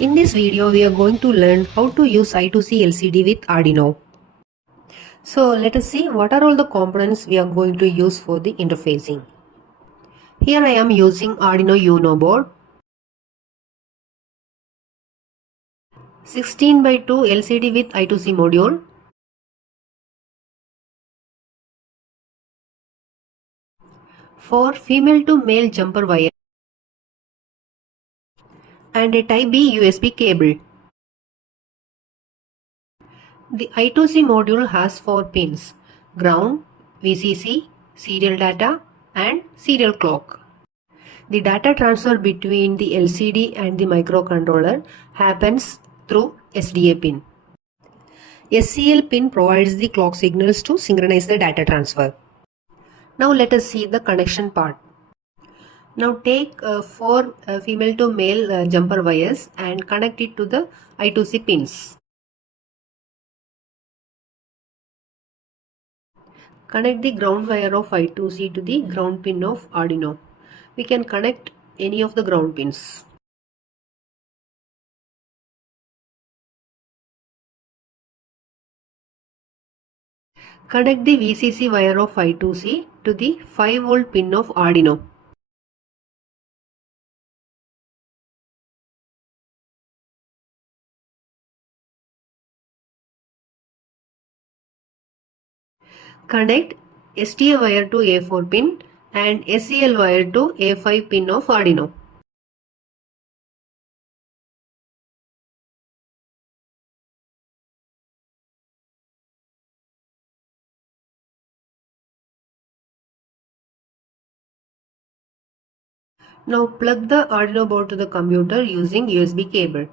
In this video, we are going to learn how to use I2C LCD with Arduino. So let us see what are all the components we are going to use for the interfacing. Here I am using Arduino Uno board, 16:2 LCD with I2C module, 4 female to male jumper wire, and a Type B USB cable. The I2C module has 4 pins: ground, VCC, serial data, and serial clock. The data transfer between the LCD and the microcontroller happens through SDA pin. SCL pin provides the clock signals to synchronize the data transfer. Now let us see the connection part. Now take 4 female to male jumper wires and connect it to the I2C pins. Connect the ground wire of I2C to the ground pin of Arduino. We can connect any of the ground pins. Connect the VCC wire of I2C to the 5V pin of Arduino. Connect STA wire to A4 pin and SCL wire to A5 pin of Arduino. Now plug the Arduino board to the computer using USB cable.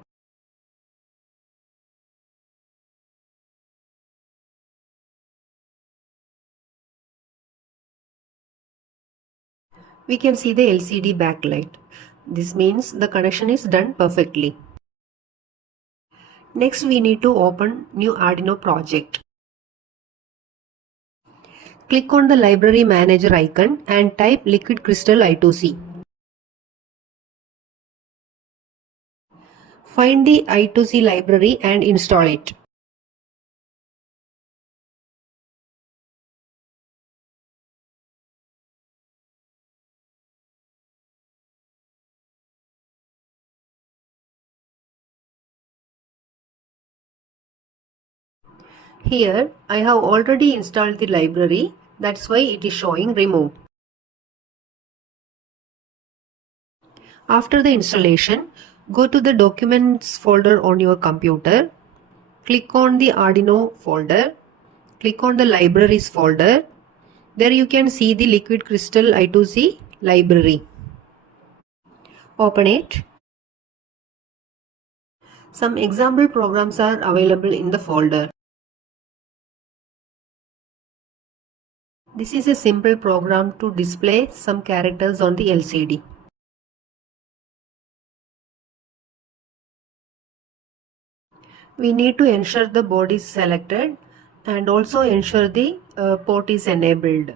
We can see the LCD backlight. This means the connection is done perfectly. Next we need to open new Arduino project. Click on the library manager icon and type liquid crystal I2C. Find the I2C library and install it. Here I have already installed the library, that's why it is showing remove. After the installation, go to the documents folder on your computer, click on the Arduino folder, click on the libraries folder. There you can see the liquid crystal I2C library. Open it. Some example programs are available in the folder. This is a simple program to display some characters on the LCD. We need to ensure the board is selected and also ensure the port is enabled.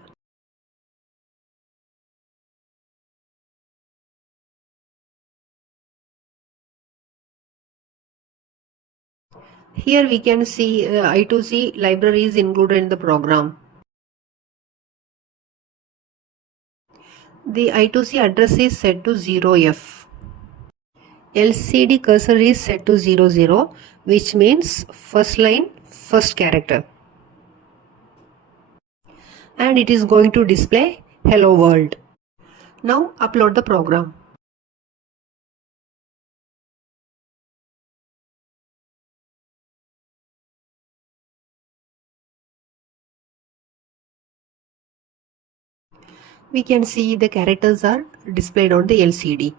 Here we can see I2C library is included in the program. The I2C address is set to 0F. LCD cursor is set to 00, which means first line, first character. And it is going to display hello world. Now upload the program. We can see the characters are displayed on the LCD.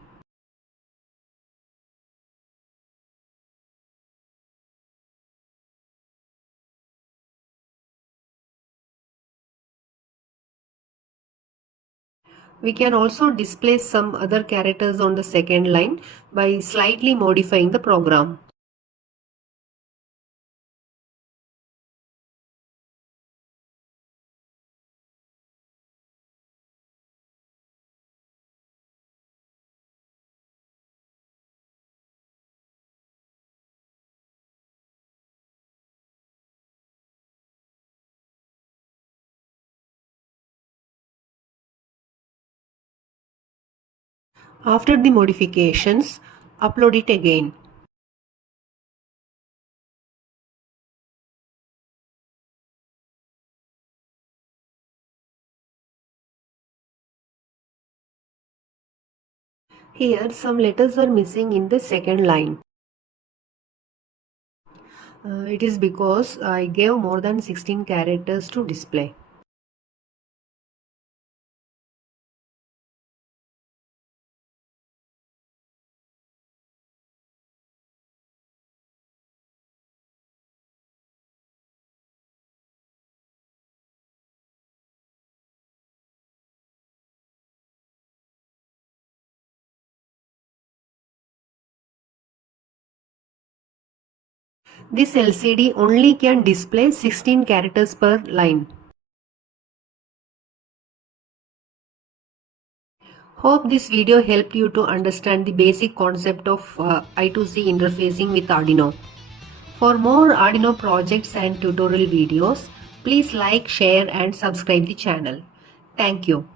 We can also display some other characters on the second line by slightly modifying the program. After the modifications, upload it again. Here some letters are missing in the second line. It is because I gave more than 16 characters to display. This LCD only can display 16 characters per line. Hope this video helped you to understand the basic concept of I2C interfacing with Arduino. For more Arduino projects and tutorial videos, please like, share and subscribe the channel. Thank you.